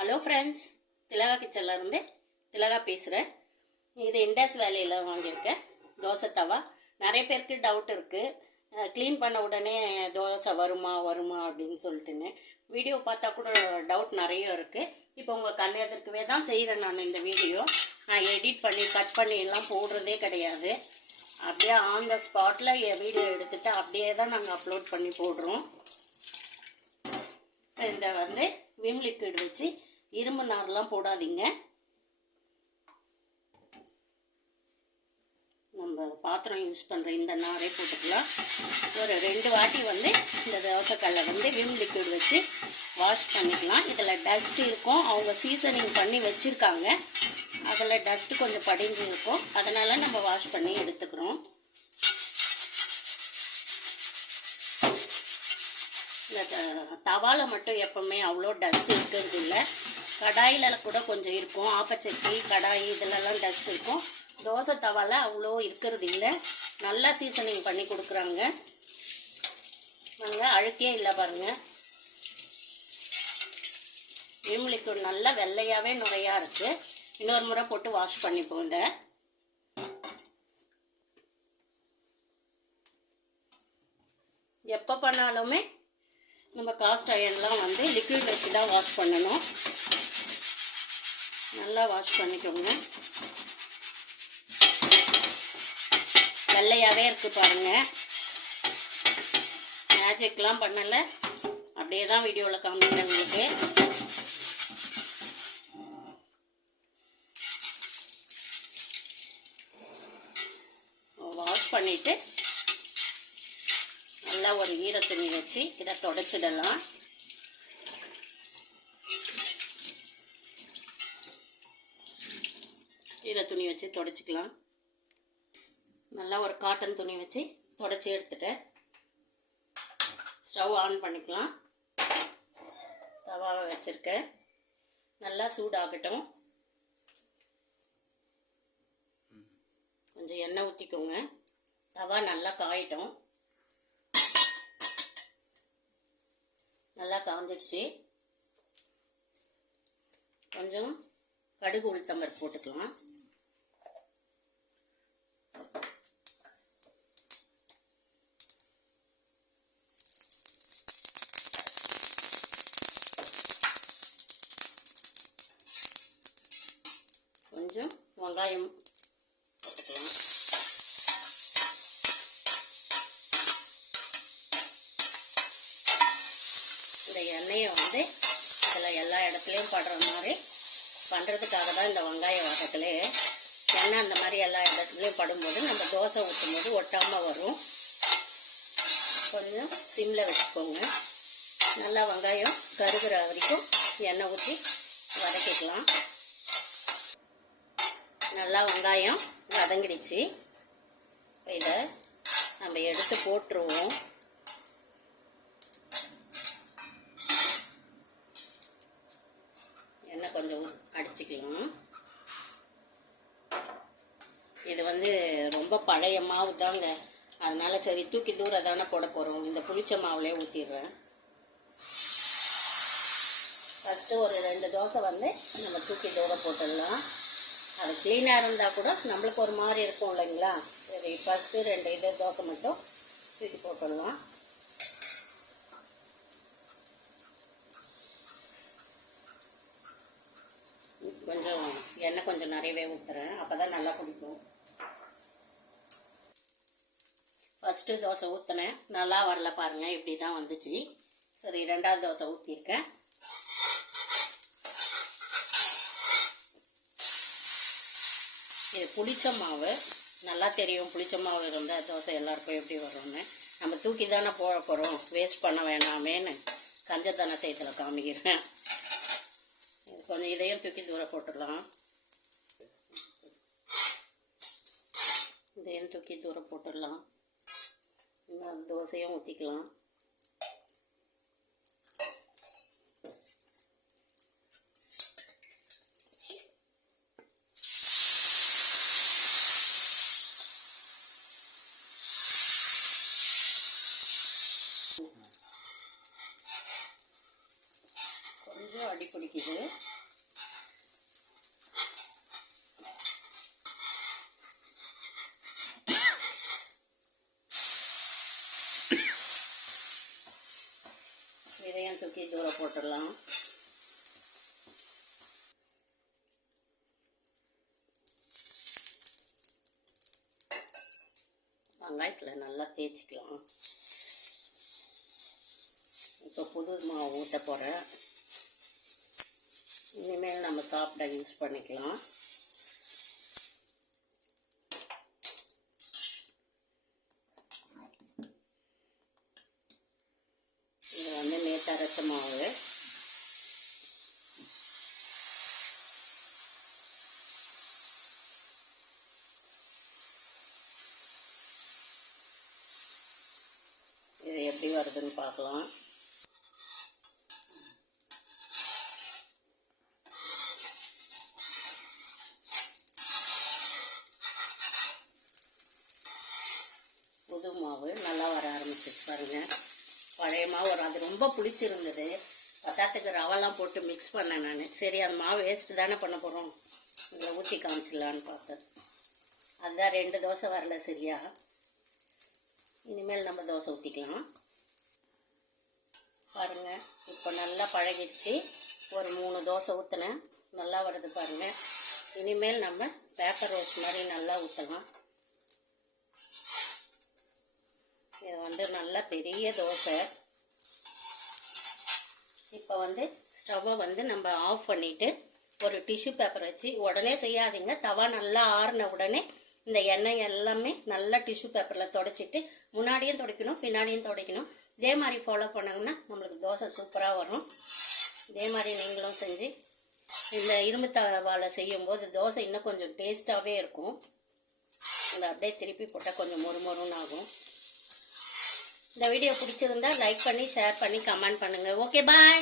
Hello friends, திலகா கிச்சன்லேருந்து திலகா பேசுகிறேன். இது Indies வேலையில் வாங்கியிருக்கேன் தோசை தவா. நிறைய பேருக்கு டவுட் இருக்குது, க்ளீன் பண்ண உடனே தோசை வருமா அப்படின்னு சொல்லிட்டுன்னு. வீடியோ பார்த்தா கூட டவுட் நிறைய இருக்குது. இப்போ உங்கள் கண் எதிர்க்கவே தான் செய்கிறேன் நான் இந்த வீடியோ. நான் எடிட் பண்ணி கட் பண்ணி எல்லாம் போடுறதே கிடையாது. அப்படியே ஆன் த ஸ்பாட்டில் வீடியோ எடுத்துகிட்டு அப்படியே தான் நாங்கள் அப்லோட் பண்ணி போடுறோம். இந்த விம் லிக்விட் வச்சு இரும்பு நார்லாம் போடாதீங்க. நம்ம பாத்திரம் யூஸ் பண்ணுற இந்த நாரே போட்டுக்கலாம். ஒரு 2 வாட்டி இந்த தோசைக்கல்லை விம் லிக்விட் வச்சு வாஷ் பண்ணிக்கலாம். இதில் டஸ்ட் இருக்கும், அவங்க சீசனிங் பண்ணி வச்சுருக்காங்க, அதில் டஸ்ட்டு கொஞ்சம் படிஞ்சு இருக்கும், அதனால் நம்ம வாஷ் பண்ணி எடுத்துக்கிறோம். இந்த தவாவில் மட்டும் எப்போவுமே அவ்வளோ டஸ்ட் இருக்கிறது இல்லை. கடாயில் கூட கொஞ்சம் இருக்கும், ஆப்பச்சட்டி கடாய் இதிலெல்லாம் டஸ்ட் இருக்கும். தோசை தவாவில் அவ்வளோ இருக்கிறது இல்லை. நல்லா சீசனிங் பண்ணி கொடுக்குறாங்க. நாங்கள் அழுக்கே இல்லை பாருங்கள். விம் லிக்விட் நல்லா வெள்ளையாகவே நுரையாக இருக்குது. இன்னொரு முறை போட்டு வாஷ் பண்ணிப்போம். இந்த எப்போ பண்ணாலுமே நம்ம காஸ்ட் அயன்லாம் லிக்விட் வச்சு தான் வாஷ் பண்ணணும். நல்லா வாஷ் பண்ணிக்கோங்க. வெள்ளையாகவே இருக்குது பாருங்கள். மேஜிக்லாம் பண்ணலை, அப்படியே தான் வீடியோவில் காமிக்கிறேன் உங்களுக்கு. வாஷ் பண்ணிவிட்டு நல்லா ஒரு ஈர துணி வச்சு இதை துடைச்சிடலாம். ஈர துணி வச்சு துடைச்சிக்கலாம். நல்லா ஒரு காட்டன் துணி வச்சு துடைச்சி எடுத்துட்டேன். ஸ்டவ் ஆன் பண்ணிக்கலாம். தவாவை வச்சுருக்கேன், நல்லா சூடாகட்டும். கொஞ்சம் எண்ணெய் ஊற்றிக்கோங்க. தவா நல்லா காயட்டும். நல்லா காஞ்சிடுச்சு. கொஞ்சம் கடுகு உளுத்தம்பருப்பு போட்டுக்கலாம். கொஞ்சம் வெங்காயம் போட்டுக்கலாம். இந்த எண்ணெயை இதில் எல்லா இடத்துலையும் படுற மாதிரி பண்ணுறதுக்காக தான் இந்த வெங்காய வதக்கலே. எண்ணெய் அந்த மாதிரி எல்லா இடத்துலையும் படும்போது நம்ம தோசை ஊற்றும் போது ஒட்டாமல் வரும். கொஞ்சம் சிம்மில் வச்சுக்கோங்க. நல்லா வெங்காயம் கருகிற வரைக்கும் எண்ணெய் ஊற்றி வதக்கிக்கலாம். நல்லா வெங்காயம் வதங்கிடுச்சு. இப்போ இதை நம்ம எடுத்து போட்டுருவோம். எண்ணெய் கொஞ்சம் அடிச்சுக்கலாம். இது ரொம்ப பழைய மாவு தாங்க, அதனால் சரி தூக்கி தூரம் தானே போட போகிறோம். இந்த புளிச்ச மாவுலேயே ஊற்றிடுறேன். ஃபஸ்ட்டு ஒரு 2 தோசை நம்ம தூக்கி தூரம் போட்டுடலாம். அது க்ளீனாக இருந்தால் கூட நம்மளுக்கு ஒரு மாதிரி இருக்கும் இல்லைங்களா. சரி, ஃபஸ்ட்டு 2 தோசை மட்டும் தூக்கி போட்டுடலாம். கொஞ்சம் எண்ணெய் கொஞ்சம் நிறையவே ஊற்றுறேன், அப்போ தான் நல்லா பிடிக்கும். ஃபஸ்ட்டு தோசை ஊற்றினேன், நல்லா வரல பாருங்கள், இப்படி தான் வந்துச்சு. சரி, 2வது தோசை ஊற்றிருக்கேன். இது புளிச்ச மாவு, நல்லா தெரியும். புளிச்ச மாவு இருந்தால் தோசை எல்லாருக்கும் எப்படி வரும்னு. நம்ம தூக்கி தானே போட போகிறோம், வேஸ்ட் பண்ண வேணாமேன்னு கஞ்சத்தனத்தை இதில் காமிக்கிறேன். கொஞ்சம் இதையும் தூக்கி தூரம் போட்டுடலாம். இதையும் தூக்கி தூரம் போட்டுடலாம். தோசையும் ஊற்றிக்கலாம். இது அடி பிடிக்குது. இதையும் தூக்கி தூரம் போட்டுடலாம். வெங்காயத்தில் நல்லா தேய்ச்சிக்கலாம். இப்போ புது மாவு ஊற்ற போகிறேன். இனிமேல் நம்ம சாப்பிட யூஸ் பண்ணிக்கலாம். இது வந்து நேற்று அரைச்ச மாவு. இது எப்படி வருதுன்னு பார்க்கலாம். புது மாவு நல்லா வர ஆரம்பிச்சிச்சு பாருங்கள். பழைய மாவு வரும். அது ரொம்ப புளிச்சிருந்தது. பத்தாத்துக்கு ரவெல்லாம் போட்டு மிக்ஸ் பண்ணேன் நான். சரி அந்த மாவு வேஸ்ட்டு தானே பண்ண போகிறோம், இதில் ஊற்றி காமிச்சிடலான்னு பார்த்தேன். அதுதான் 2 தோசை வரல சரியா. இனிமேல் நம்ம தோசை ஊற்றிக்கலாம். பாருங்கள் இப்போ நல்லா பழகிடுச்சு. ஒரு 3 தோசை ஊற்றினேன், நல்லா வருது பாருங்கள். இனிமேல் நம்ம பேப்பர் ரோஸ்ட் மாதிரி நல்லா ஊற்றலாம். இது வந்து நல்லா பெரிய தோசை. இப்போ வந்து ஸ்டவ்வை வந்து நம்ம ஆஃப் பண்ணிவிட்டு ஒரு டிஷ்யூ பேப்பர் வச்சு, உடனே செய்யாதீங்க, தவா நல்லா ஆறின உடனே இந்த எண்ணெய் எல்லாமே நல்லா டிஷ்யூ பேப்பரில் துடைச்சிட்டு, முன்னாடியும் துடைக்கணும் பின்னாடியும் துடைக்கணும். இதே மாதிரி ஃபாலோ பண்ணோம்னா நம்மளுக்கு தோசை சூப்பராக வரும். இதே மாதிரி நீங்களும் செஞ்சு இந்த இரும்பு தவாவில் செய்யும்போது தோசை இன்னும் கொஞ்சம் டேஸ்ட்டாகவே இருக்கும். இதை அப்படியே திருப்பி போட்டால் கொஞ்சம் மொறுமொறுன்னு ஆகும். இந்த வீடியோ பிடிச்சிருந்தா லைக் பண்ணி ஷேர் பண்ணி கமெண்ட் பண்ணுங்கள். Okay bye.